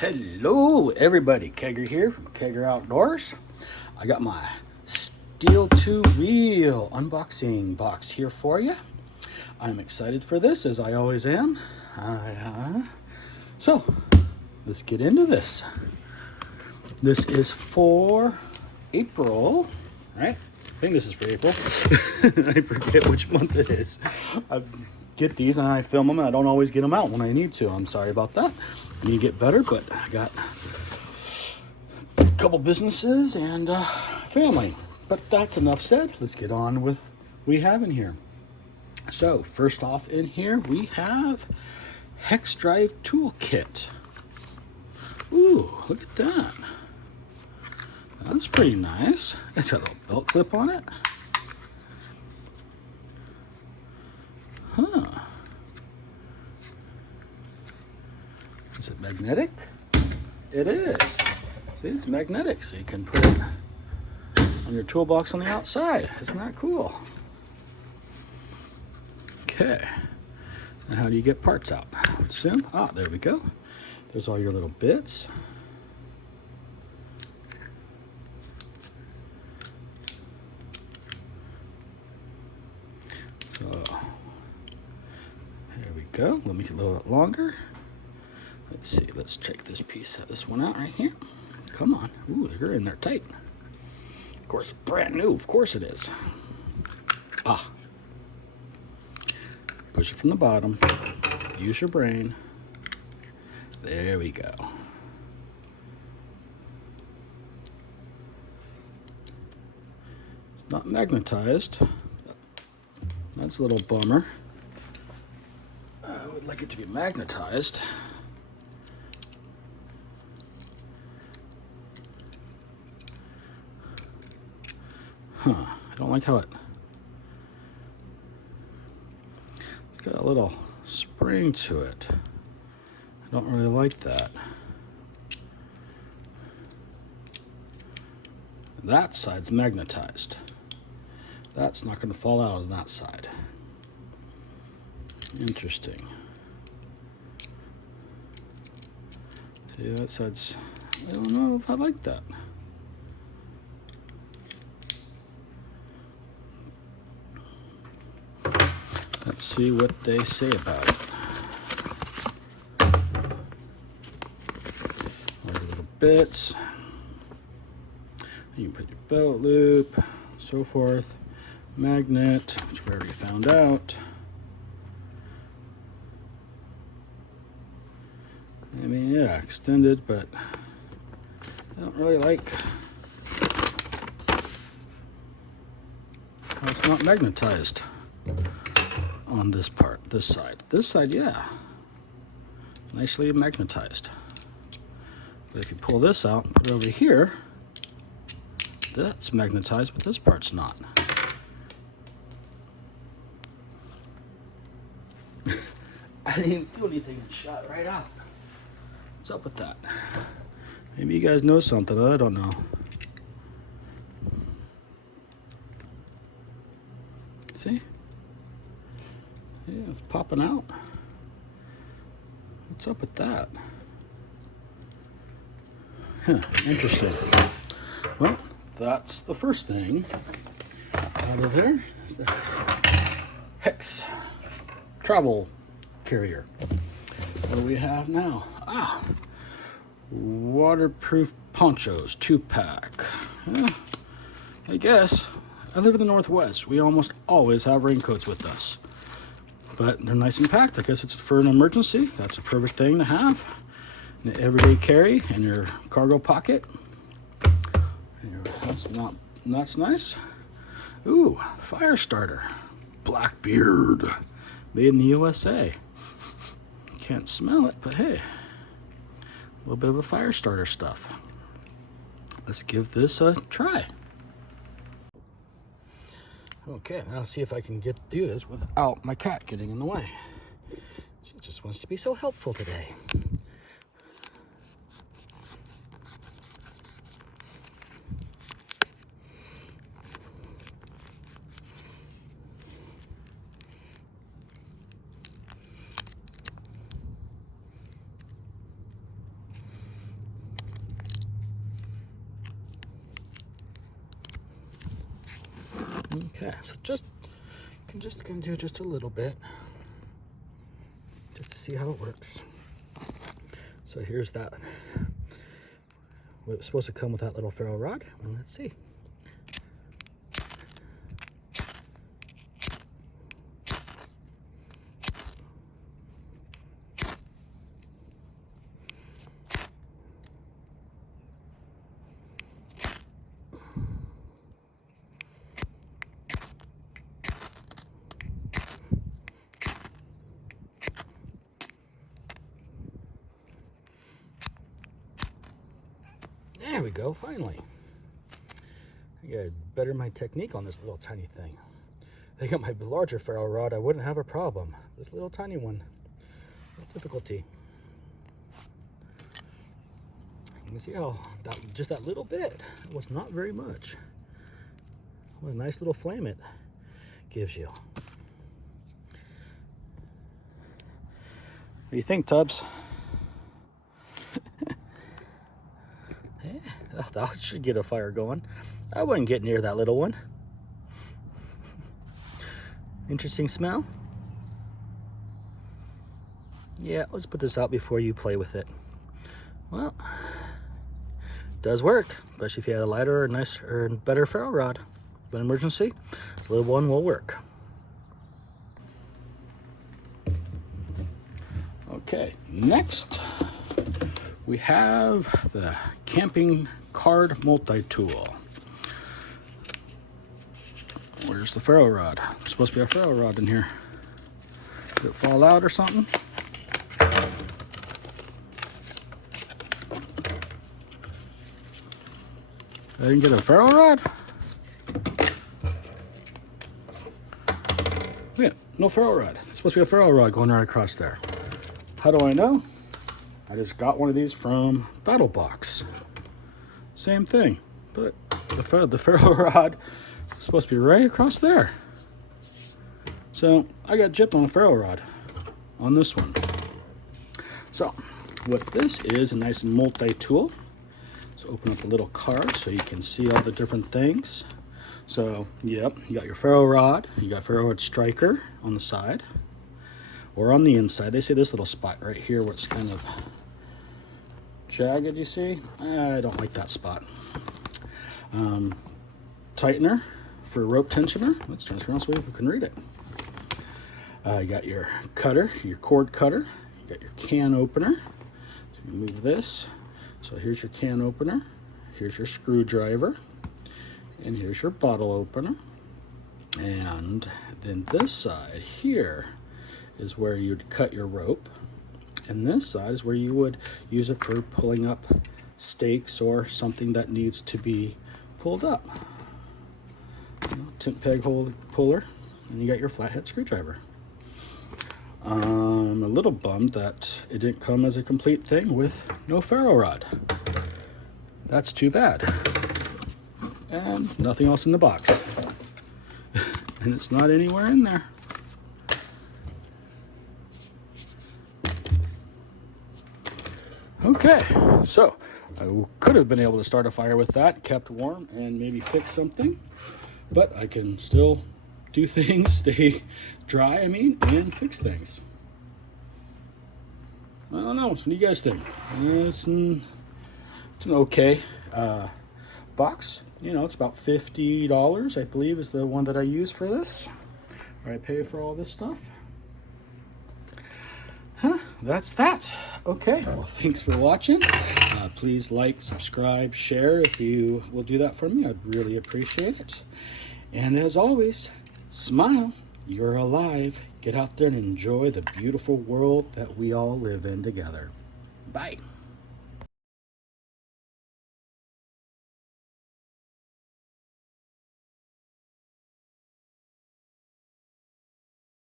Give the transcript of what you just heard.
Hello everybody, Kegger here from Kegger Outdoors. I got my Steel 2 Wheel unboxing box here for you. I'm excited for this, as I always am. So, let's get into this. This is for April, right? I think this is for April. I forget which month it is. I get these and I film them and I don't always get them out when I need to. I'm sorry about that. I need to get better, but I got a couple businesses and family. But that's enough said. Let's get on with what we have in here. So first off in here we have Hex Drive Toolkit. Ooh, look at that. That's pretty nice. It's got a little belt clip on it. Huh. Is it magnetic? It is. See, it's magnetic, so you can put it on your toolbox on the outside. Isn't that cool? Okay. And how do you get parts out? Soon. Ah, there we go. There's all your little bits. So, there we go. Let me get a little bit longer. Let's see, let's check this one out right here. Come on. Ooh, they're in there tight. Of course, brand new. Of course it is. Ah. Push it from the bottom. Use your brain. There we go. It's not magnetized. That's a little bummer. I would like it to be magnetized. Huh, I don't like how it's got a little spring to it. I don't really like that. That side's magnetized. That's not going to fall out on that side. Interesting. See, that side's, I don't know if I like that. Let's see what they say about it. All your little bits. You can put your belt loop, so forth. Magnet, which we already found out. I mean, yeah, extended, but I don't really like how it's not magnetized on this part, this side. This side, yeah, nicely magnetized. But if you pull this out and put it over here, that's magnetized, but this part's not. I didn't even do anything, it shot right out. What's up with that? Maybe you guys know something, I don't know. See? Yeah, it's popping out. What's up with that? Huh, interesting. Well, that's the first thing out of there. Is the Hex travel carrier. What do we have now? Ah, waterproof ponchos, 2-pack. I guess. I live in the Northwest. We almost always have raincoats with us. But they're nice and packed. I guess it's for an emergency. That's a perfect thing to have. An everyday carry in your cargo pocket. That's nice. Ooh, fire starter. Blackbeard. Made in the USA. Can't smell it, but hey. A little bit of a fire starter stuff. Let's give this a try. Okay, now let's see if I can do this without my cat getting in the way. She just wants to be so helpful today. Okay, so gonna do just a little bit, just to see how it works. So here's that. It's supposed to come with that little ferro rod, and let's see. There we go, finally. I gotta better my technique on this little tiny thing. I think on my larger ferro rod, I wouldn't have a problem. This little tiny one, difficulty. You can see how just that little bit was not very much. What a nice little flame it gives you. What do you think, Tubbs? Yeah, that should get a fire going. I wouldn't get near that little one. Interesting smell. Yeah, let's put this out before you play with it. Well, it does work, especially if you had a lighter or nice or better ferro rod. But in emergency, this little one will work. Okay, next we have the camping card multi-tool. Where's the ferro rod? There's supposed to be a ferro rod in here. Did it fall out or something? I didn't get a ferro rod? Yeah, no ferro rod. It's supposed to be a ferro rod going right across there. How do I know? I just got one of these from Battle Box. Same thing, but the ferro rod is supposed to be right across there. So I got gypped on a ferro rod on this one. So what this is, a nice multi-tool. So open up a little card so you can see all the different things. So, yep, you got your ferro rod, you got ferro rod striker on the side, or on the inside. They say this little spot right here where it's kind of jagged, you see? I don't like that spot. Tightener for rope tensioner. Let's transfer on so we can read it. You got your cutter, your cord cutter. You got your can opener. So you move this. So here's your can opener. Here's your screwdriver. And here's your bottle opener. And then this side here is where you'd cut your rope. And this side is where you would use it for pulling up stakes or something that needs to be pulled up. Tent peg puller. And you got your flathead screwdriver. I'm a little bummed that it didn't come as a complete thing with no ferro rod. That's too bad. And nothing else in the box. And it's not anywhere in there. Okay, so I could have been able to start a fire with that, kept warm, and maybe fix something. But I can still do things, stay dry, and fix things. I don't know, what do you guys think? It's an okay box. You know, it's about $50, I believe, is the one that I use for this, where I pay for all this stuff. That's that. Okay, well, thanks for watching. Please like, subscribe, share if you will do that for me. I'd really appreciate it. And as always, smile. You're alive. Get out there and enjoy the beautiful world that we all live in together. Bye.